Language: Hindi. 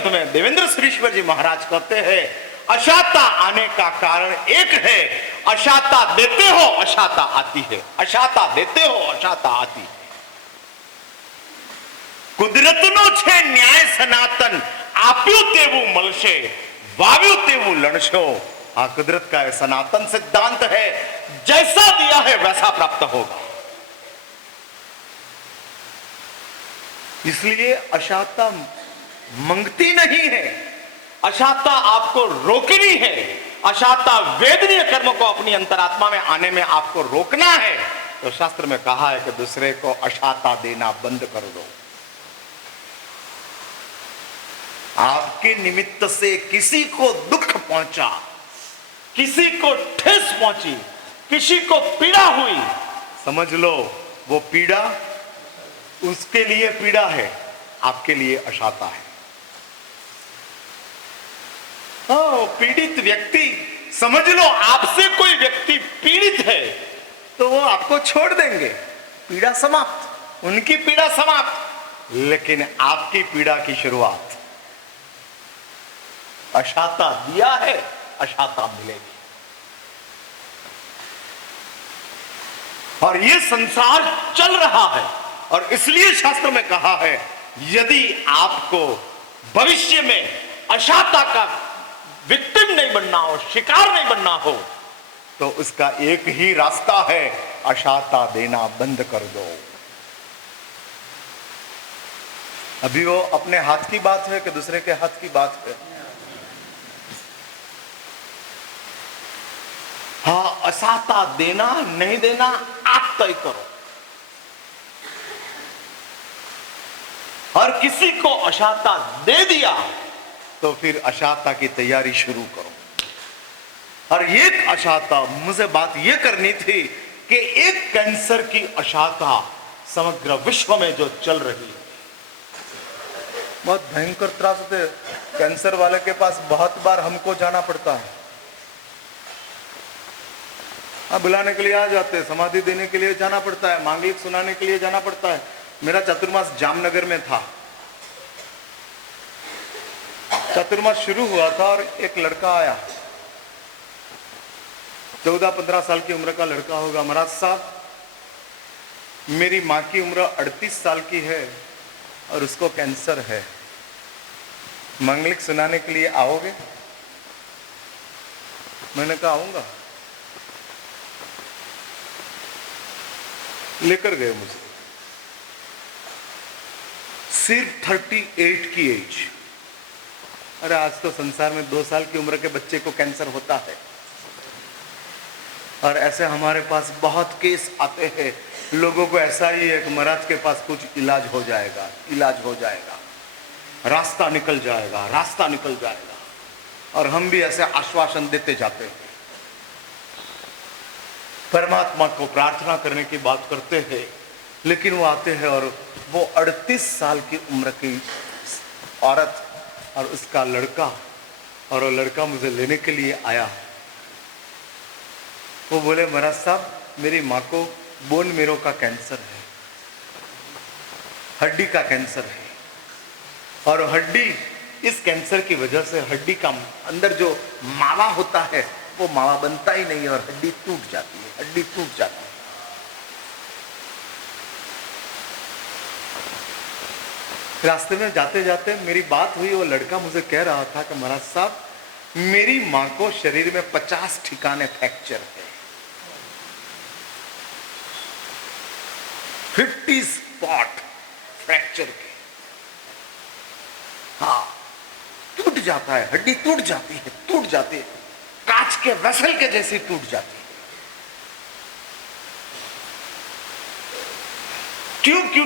ग्रंथ में देवेंद्र सुरीश्वर जी महाराज कहते हैं, अशाता आने का कारण एक है, अशाता देते हो अशाता आती है, अशाता देते हो अशाता आती है। कुदरतनो छे न्याय सनातन, आप्यो तेवू मलशे, वाव्यो तेवू लड़शो। हाँ, कुदरत का सनातन सिद्धांत है, जैसा दिया है वैसा प्राप्त होगा। इसलिए अशाता मंगती नहीं है, अशाता आपको रोकनी है, अशाता वेदनीय कर्म को अपनी अंतरात्मा में आने में आपको रोकना है। तो शास्त्र में कहा है कि दूसरे को अशाता देना बंद कर दो। आपके निमित्त से किसी को दुख पहुंचा, किसी को ठेस पहुंची, किसी को पीड़ा हुई, समझ लो वो पीड़ा उसके लिए पीड़ा है, आपके लिए अशाता है। पीड़ित व्यक्ति, समझ लो आपसे कोई व्यक्ति पीड़ित है तो वो आपको छोड़ देंगे, पीड़ा समाप्त, उनकी पीड़ा समाप्त। लेकिन आपकी पीड़ा की शुरुआत, अशाता दिया है अशाता मिलेगी। और ये संसार चल रहा है, और इसलिए शास्त्र में कहा है, यदि आपको भविष्य में अशाता का विक्टिम नहीं बनना हो, शिकार नहीं बनना हो, तो उसका एक ही रास्ता है, अशाता देना बंद कर दो। अभी वो अपने हाथ की बात है कि दूसरे के हाथ की बात है? हाँ, अशाता देना नहीं देना आप तय करो। और किसी को अशाता दे दिया तो फिर अशाता की तैयारी शुरू करो। और एक अशाता, मुझे बात यह करनी थी कि एक कैंसर की अशाता समग्र विश्व में जो चल रही है, बहुत भयंकर त्रास होते हैं। कैंसर वाले के पास बहुत बार हमको जाना पड़ता है, बुलाने के लिए आ जाते हैं, समाधि देने के लिए जाना पड़ता है, मांगलिक सुनाने के लिए जाना पड़ता है। मेरा चतुर्मास जामनगर में था, चतुर्मास शुरू हुआ था और एक लड़का आया, 14-15 साल की उम्र का लड़का होगा। महाराज साहब, मेरी माँ की उम्र 38 साल की है और उसको कैंसर है, मांगलिक सुनाने के लिए आओगे? मैंने कहा आऊंगा। लेकर गए मुझे, सिर्फ 38 की एज। अरे आज तो संसार में 2 साल की उम्र के बच्चे को कैंसर होता है, और ऐसे हमारे पास बहुत केस आते हैं। लोगों को ऐसा ही है कि महाराज के पास कुछ इलाज हो जाएगा, इलाज हो जाएगा, रास्ता निकल जाएगा, रास्ता निकल जाएगा, और हम भी ऐसे आश्वासन देते जाते हैं। परमात्मा को प्रार्थना करने की बात करते हैं, लेकिन वो आते हैं और वो 38 साल की उम्र की औरत और उसका लड़का, और वो लड़का मुझे लेने के लिए आया। वो बोले, महाराज साहब, मेरी माँ को बोन मेरो का कैंसर है, हड्डी का कैंसर है, और हड्डी, इस कैंसर की वजह से हड्डी का अंदर जो मावा होता है वो मावा बनता ही नहीं, और हड्डी टूट जाती है, हड्डी टूट जाती है। रास्ते में जाते जाते मेरी बात हुई, वो लड़का मुझे कह रहा था कि महाराज साहब, मेरी माँ को शरीर में 50 ठिकाने फ्रैक्चर है, 50 स्पॉट फ्रैक्चर के। हाँ, टूट जाता है, हड्डी टूट जाती है, टूट जाती है, कांच के वेसल के जैसी टूट जाती है। क्यों?